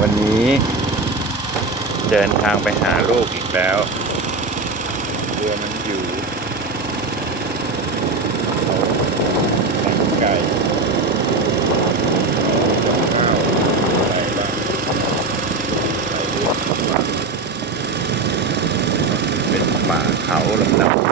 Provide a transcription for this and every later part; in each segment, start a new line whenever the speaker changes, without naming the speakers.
วันนี้ เดินทางไปหาลูกอีกแล้วเรือมันอยู่ไก่เป็นป่าเขาหรือน้ำ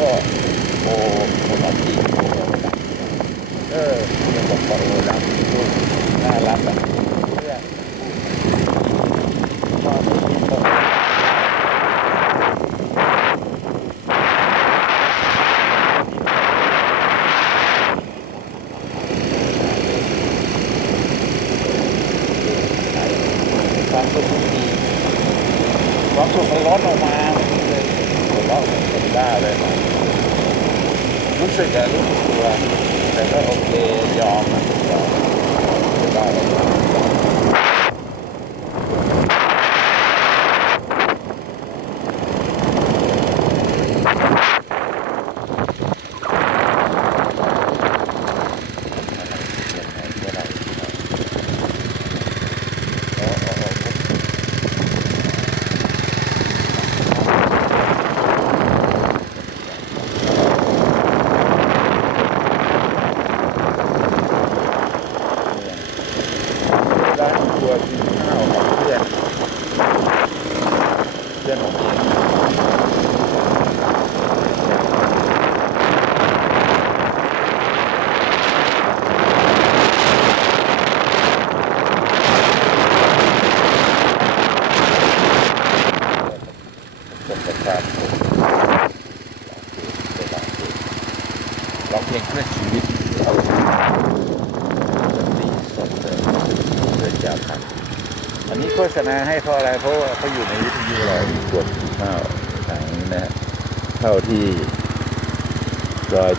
こうなって。 แต่ก็โอเคยอมนะยอมได้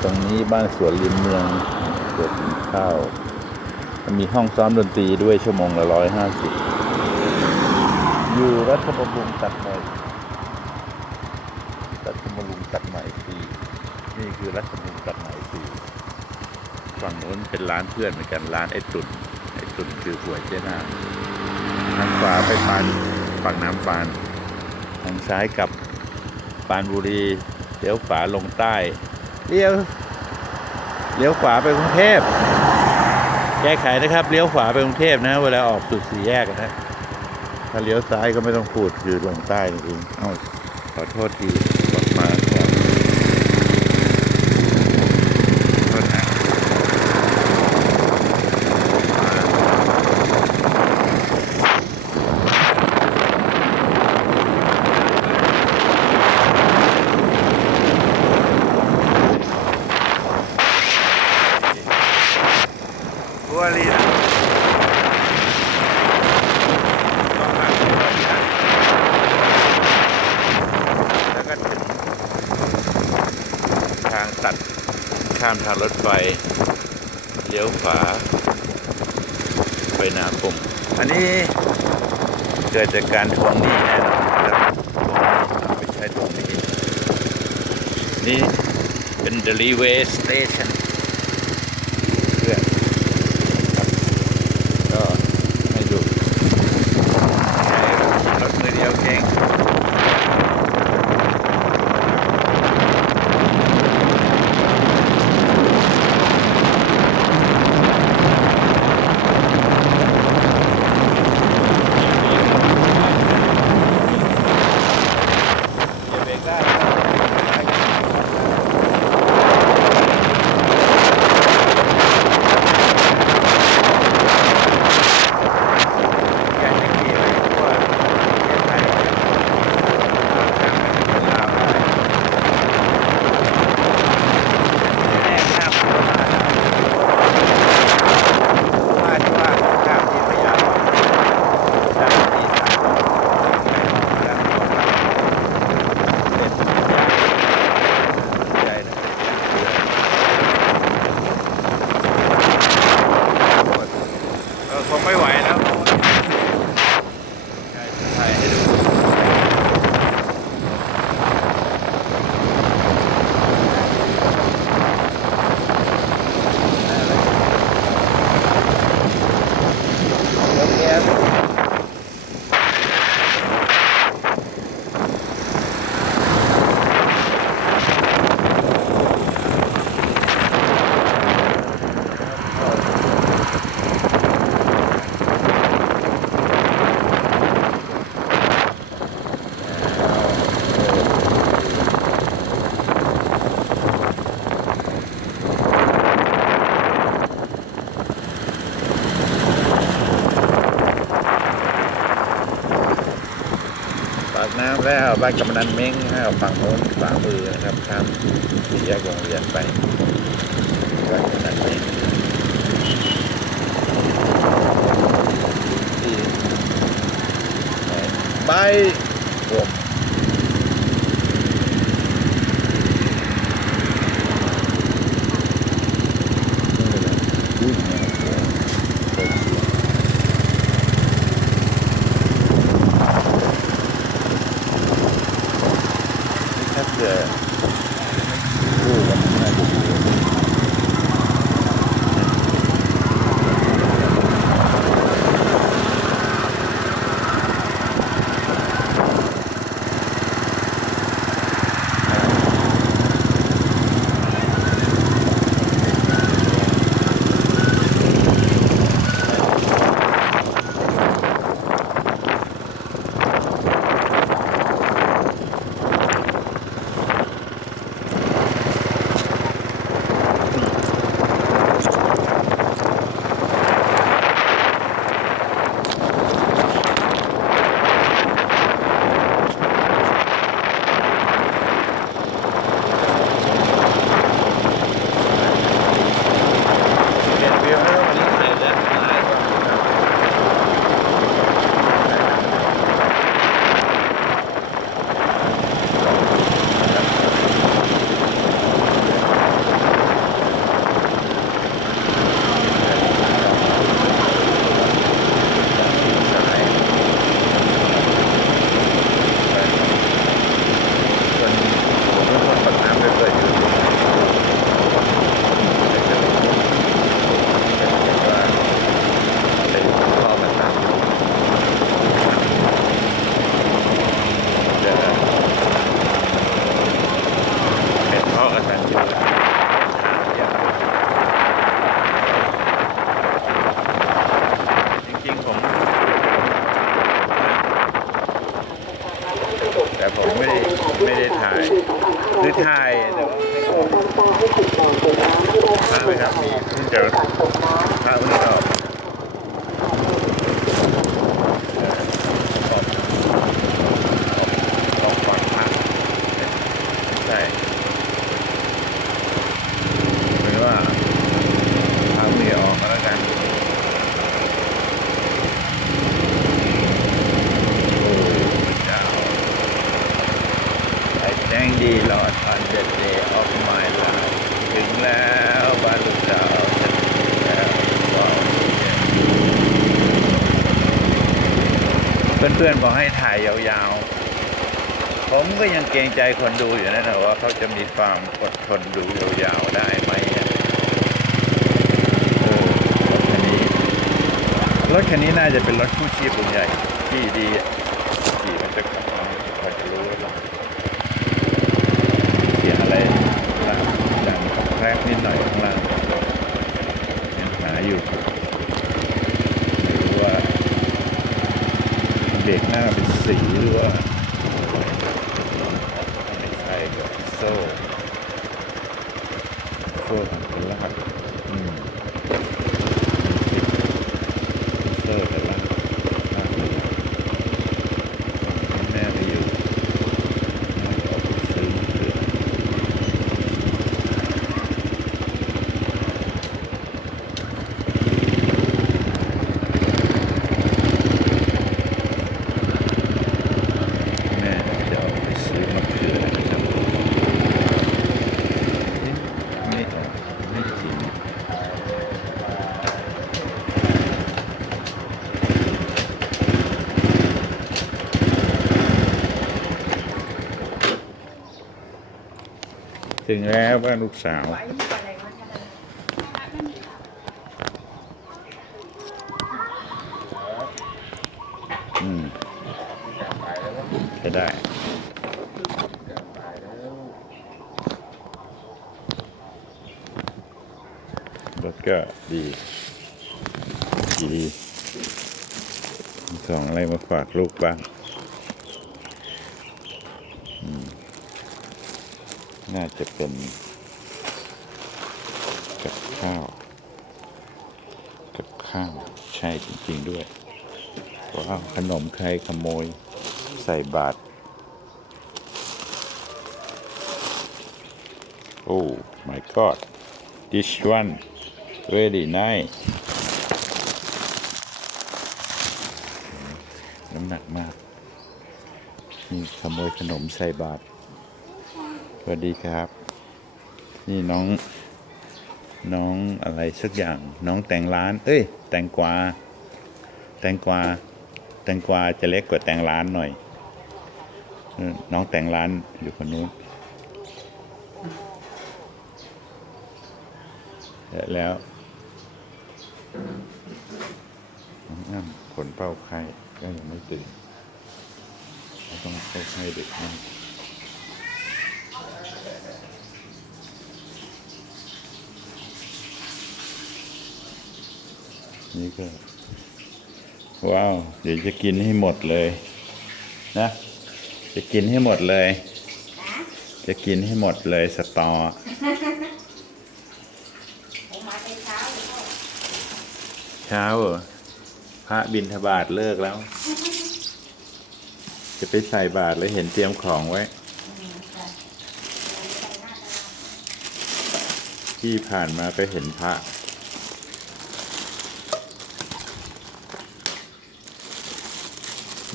ตรงนี้บ้านสวนริมเมืองเปิดกิข้าวมีห้องซ้อมดนตรีด้วยชั่วโมงละร้อยห้าสิบอยู่รัฐบระบุงตัดใหม่รัฐมลุงตัดใหม่สี่นี่คือรัฐมลุงตัดใหม่สี่ฝั่งโน้นเป็นร้านเพื่อนเหมือนกันร้านไอ้ตุนไอ้ตุนคือหวยเจ้าหน้าทางขวาไปปานฝั่งน้ำปานทางซ้ายกับปานบุรีเลี้ยวฝาลงใต้ เลี้ยวเลี้ยวขวาไปกรุงเทพแก้ไขนะครับเลี้ยวขวาไปกรุงเทพนะ เวลาออกสุดสี่แยกนะถ้าเลี้ยวซ้ายก็ไม่ต้องพูดคือลงใต้จรินเองอ้าขอโทษที ตัดข้ามทางรถไฟเลี้ยวขวาไปนาปุ่ม อันนี้เกิดจากการทวงหนี้แน่นอนรัไม่ใช่ตรงนี้นี่เป็น delivery station บ้านกำนันเม้งให้เอาฝั่งโน้นขวามือนะครับข้ามสี่แยกวงเวียนไปบ้านกำนันเม้งที่ไป ผมไม่ได้ไม่ได้ถ่ายหรือถ่ายแต่ว่าไม่ออกพระไม่ครับมีเพิ่งจะพระเพิ่งจะออกเอ่อออกออกออกก่อนพระใช่หรือว่าพระมีออกมาแล้วกัน โอ้พระเจ้า I thank the Lord on the day of my life ถึงแล้วบ้านลูกสาวฉันถึงแล้วว้าวเพื่อนๆบอกให้ถ่ายยาวๆ ผมก็ยังเกรงใจคนดูอยู่นะนะว่าเขาจะมีความอดทนดูยาวๆได้ไหมรถคันนี้น่าจะเป็นรถคู่ชีพรุ่นใหญ่ที่ดีอะขี่มันจะขับมาพอจะรู้แล้ว เสียงอะไรดังดังแครก นิดหน่อยข้างล่างยังหาอยู่ไม่รู้ว่าเด็กหน้าเป็นสีหรือว่าไม่ใช่กับโซ่โซ่ของคนลากอืมโซ่แต่ลากลากไม่ได้แม่ไม่อยู่น่าจะออกไปซื้อมะเขือ แม่จะออกไปซื้อมะเขือนะครับเอ๊ะไม่ออกไม่จริง ถึงแล้วบ้านลูกสาว อืมก็ได้ รถก็ดีดีมีของอะไรมาฝากลูกบ้าง น่าจะเป็นกับข้าว กับข้าว ใช่จริง ๆ ด้วยว้าวขนมใครขโมยใส่บาตรโอ้ my god this one really nice น้ำหนักมาก มีขโมยขนมใส่บาตร สวัสดีครับ นี่น้อง น้องอะไรสักอย่าง น้องแต่งร้าน เอ้ย แตงกวา แตงกวา แตงกวาจะเล็กกว่าแตงร้านหน่อย น้องแต่งร้านอยู่คนนู้นเสร็จแล้วน้ำผลเป้าไข้ก็ยังไม่ตื่น ต้องเข้าให้เด็กนั่ง นี่ก็ ว้าว เดี๋ยวจะกินให้หมดเลย นะ จะกินให้หมดเลย จะกินให้หมดเลยสตอ
เช้าเลยพ่อ
เช้าเหรอพระบินทบาทเลิกแล้ว จะไปใส่บาตรแล้วเห็นเตรียมของไว้ที่ผ่านมาก็เห็นพระ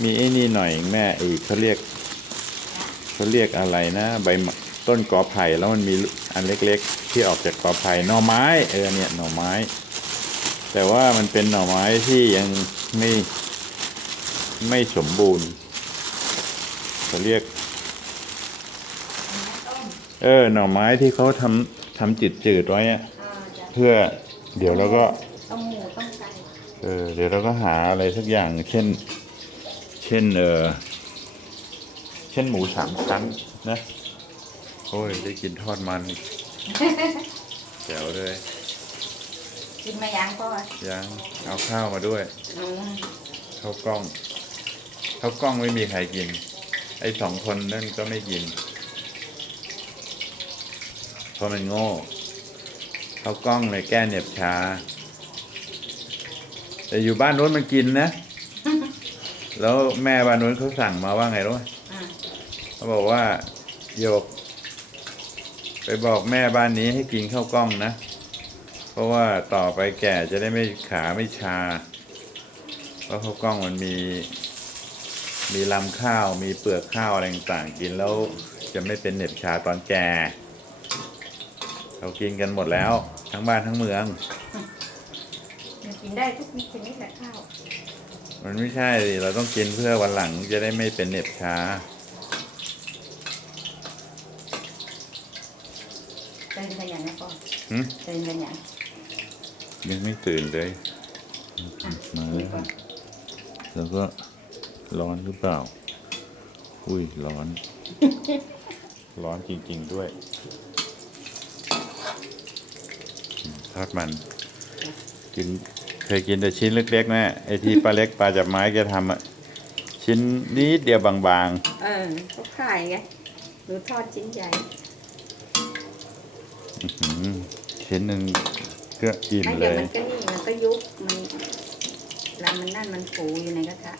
มีไอ้นี่หน่อยแม่ไอ้เขาเรียกเขาเรียกอะไรนะใบมะต้นกอไผ่แล้วมันมีอันเล็กๆ ที่ออกจากกอไผ่หน่อไม้เออเนี่ยหน่อไม้ แต่ว่ามันเป็นหน่อไม้ที่ยังไม่ไม่สมบูรณ์เขาเรียก
ต้ม
เออหน่อไม้ที่เขาทำทำจืดจืดๆไว้อะ
อ่าจ้ะ
เพื่อเดี๋ยวเราก็
ต้มหมูต้มไก่
เออเดี๋ยวเราก็หาอะไรสักอย่างเช่น เช่นเออเช่นหมูสามชั้นนะโอ้ยได้กินทอดมันอีกแจ๋วเลย
กินมายังพ่อ
ยังเอาข้าวมาด้วย
อืม
ข้าวกล้องข้าวกล้องไม่มีใครกิน ไอ้สองคนนั่นก็ไม่กินเพราะมันโง่ข้าวกล้องเลยแก้เหน็บชาแต่อยู่บ้านนู้นมันกินนะ แล้วแม่บ้านนู้นเขาสั่งมาว่าไงรู้ไหม
อ่า
เขาบอกว่าโยก ไปบอกแม่บ้านนี้ให้กินข้าวกล้องนะ เพราะว่าต่อไปแก่จะได้ไม่ขาไม่ชา เพราะข้าวกล้องมันมี มีลำข้าว มีเปลือกข้าวอะไรต่างๆกินแล้วจะไม่เป็นเหน็บชาตอนแก่เขากินกันหมดแล้ว ทั้งบ้านทั้งเมือง
มันกินได้ทุกชนิดแหละข้าว
มันไม่ใช่สิเราต้องกินเพื่อวันหลังจะได้ไม่เป็นเหน็บชา
เดินกันอย่างนี้พ่อ
หึ
เดินกันอย่าง
ยังไม่ตื่นเลยมาแล้วแล้วก็ร้อนหรือเปล่า อุ้ยร้อน ร้อนจริง ๆ ด้วยอืมทอดมัน กิน เคยกินแต่ชิ้นเล็กๆนะไอ้ที่ปลาเล็กปลาจับไม้แกทำอะชิ้นนิดเดียวบาง
เออเขาขายไงหนูทอดชิ้นใหญ่
ๆอื้อหือชิ้นหนึ่งก็อิ่ม
ไม่
เล
เดี๋ยวย มันก็นี่มันก็ยุบมันแล้วมันนั่นมันฟูอยู่ในกระทะ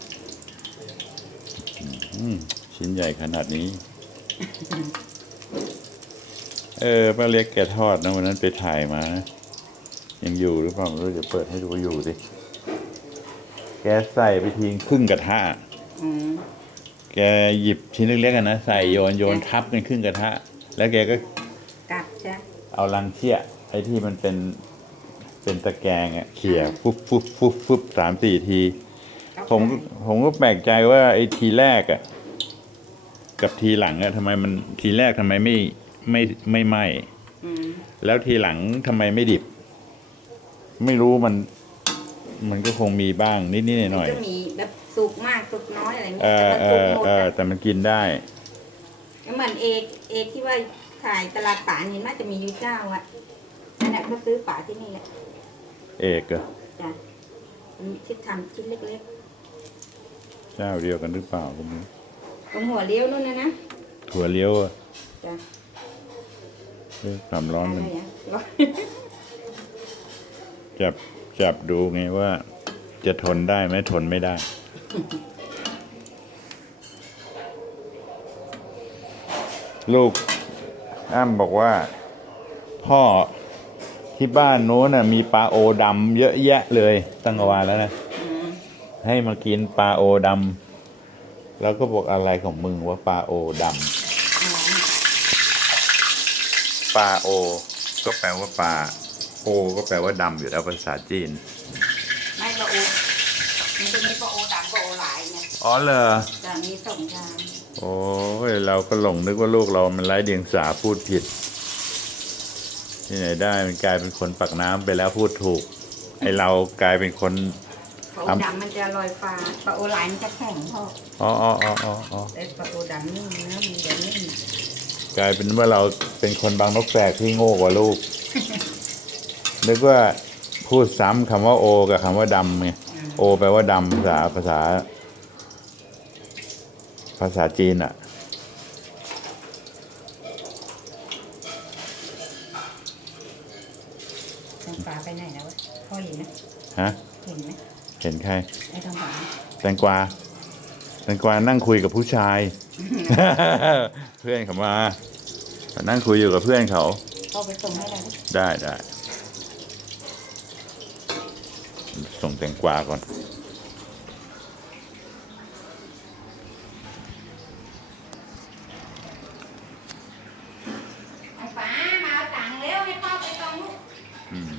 อืมชิ้นใหญ่ขนาดนี้ เออป้าเล็กแกทอดนะวันนั้นไปถ่ายมา ยังอยู่หรือเปล่าไม่รู้เดี๋ยวเปิดให้ดูอยู่สิแกใส่ไปทิ้งครึ่งกระทะ
อืม
แกหยิบชิ้นเล็กๆกันนะใส่โยนโยนทับกันครึ่งกระทะ แล้วแกก็
กัดจ้ะ
เอาลังเชี่ยไอ้ที่มันเป็นเป็นตะแกรงอะเขี่ยฟุบฟุบฟุบฟุบสามสี่ทีผมก็ผมก็แปลกใจว่าไอ้ทีแรกอะกับทีหลังอะทำไมมันทีแรกทำไมไม่ไม่ไม่ไหม
อืม
แล้วทีหลังทำไมไม่ดิบ ไม่รู้มัน มันก็คงมีบ้างนิดนิดหน่อยหน่อย
ก็มีแบบสุกมากสุกน้อยอะไร
ๆ
เงี้
เอยอ
แต่มัน
เอ
สุก
อ
หมด
เออ
อะ
แต่มันกินได้
เหมือนเอกเอกที่ว่าขายตลาดป่านี่น่าจะมีอยู่เจ้าอะนั่นแหละก็ซื้อป่าที่นี่แหละ
เอกเหรอ
จ้ะมันชิ้นทำชิ้นเล็ก
เจ้าเดียวกันหรือเปล่าก็ไม่รู้
ๆตรงหัวเลี้ยวนู่นนะนะ
ถั่วเลี้ยวอะ
จ้ะ
เออความร้อนมัน
อะไรอะร้อน
จับจับดูไงว่า จะทนได้ไหมทนไม่ได้ ลูกอ้ำบอกว่า พ่อที่บ้านโน้นน่ะ มีปลาโอดำเยอะแยะเลย ตั้งกวานแล้วนะ
อืม
ให้มากินปลาโอดำแล้วก็บอกอะไรของมึงว่าปลาโอด
อ๋อำ
ปลาโอ ก็แปลว่าปลา โอก็แปลว่าดำอยู่แล้วภาษาจีน
ไม่ปลาโอมันจะมีปลาโอดำปลาโอหลายไง
อ๋อเหรอ
จะมีสองอย่าง
โอ้ยเราก็หลงนึกว่าลูกเรามันไร้เดียงสาพูดผิด ที่ไหนได้มันกลายเป็นคนปักน้ำไปแล้วพูดถูก ไอเรากลายเป็นคน
ปลาโอดำมันจะลอยฟ้าปลาโอหลายมันจะแข็งพ่อ
อ๋ออ๋ออ๋ออ๋ออ๋อ
แต่ปลาโอดำนิ่มนะมีเดี๋ยวนิ่ม
กลายเป็นว่าเราเป็นคนบางนกแสกที่โง่กว่าลูก นึกว่าพูดซ้ำคำว่าโอ กับคำว่าดำไง
อืม
โอ แปลว่าดำภาษาภาษา ภาษาจีนอะ
ทองฟ้าไปไหนแล้ววะพ่อเห็นไหม
ฮะ
เห็นไหม
เห็นใคร
ไอ้ทองฟ้า
แตงกวาแตงกวานั่งคุยกับผู้ชาย เพื่อนเขามานั่งคุยอยู่กับเพื่อนเขา
พ่อไปส่งให้เราดิ
ได้ได้ ส่งแตงกวาก่อน
ไอ้ฟ้ามาเอาตังค์เร็วให้พ่อไปส่งลูก
อืม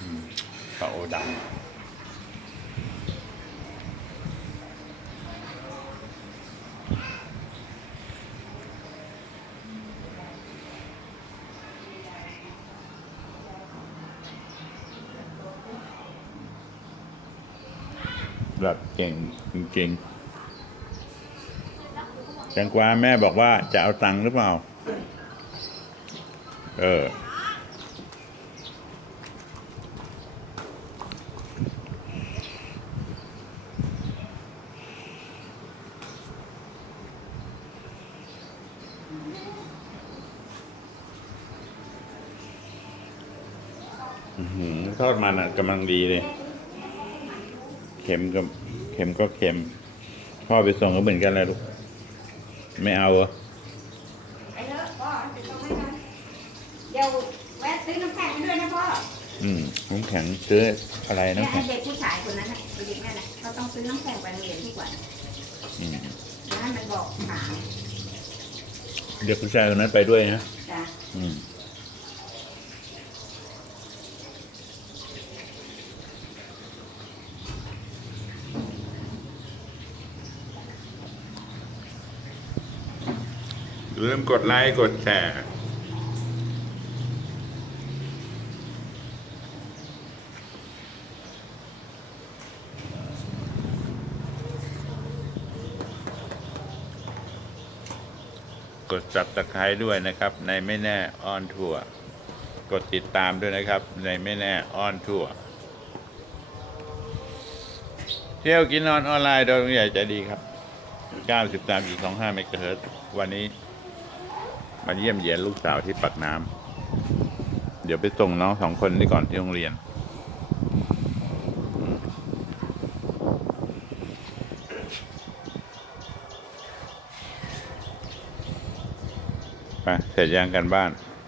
อืมปลาโอดำ แบบเก่งจริงๆแตงกวาแม่บอกว่าจะเอาตังค์หรือเปล่า เอออื้อหือทอดมันอะกำลังดีเลย เค็มก็เค็มก็เค็ม พ่อไปส่งก็เหมือนกันแหละลูก ไม่เอาเหรอ
ไปเถอะพ่อไปส่งให้กันเดี๋ยวแวะซื้อน้ำแข็งมาด้วยนะพ่อ
อืมน้ำแข็งซื้ออะไร
เนี่ย
น้ำ
ให้
แข็ง
เด็กผู้ชายคนนั้นน่ะไปยิงนั่นน่ะเขาต้องซื้อน้ำแข็งไปโรงเรียนทุกวัน
อืม
เดี๋ยวให้มันบอกถาม
เด็กผู้ชายคนนั้นไปด้วยนะ
จ้ะ
อืม ลืมกดไลค์กดแชร์กดจับตะไคร้ด้วยนะครับ ในไม่แน่ออนทัวร์กดติดตามด้วยนะครับ ในไม่แน่ออนทัวร์เที่ยวกินนอนออนไลน์โดยงใหญ่ใจดีครับ 93.25เมกะเฮิรตซ์วันนี้ มาเยี่ยมเยียนลูกสาวที่ปักน้ำเดี๋ยวไปส่งน้องสองคนนี้ก่อนที่โรงเรียน ไปเสร็จยังกันบ้าน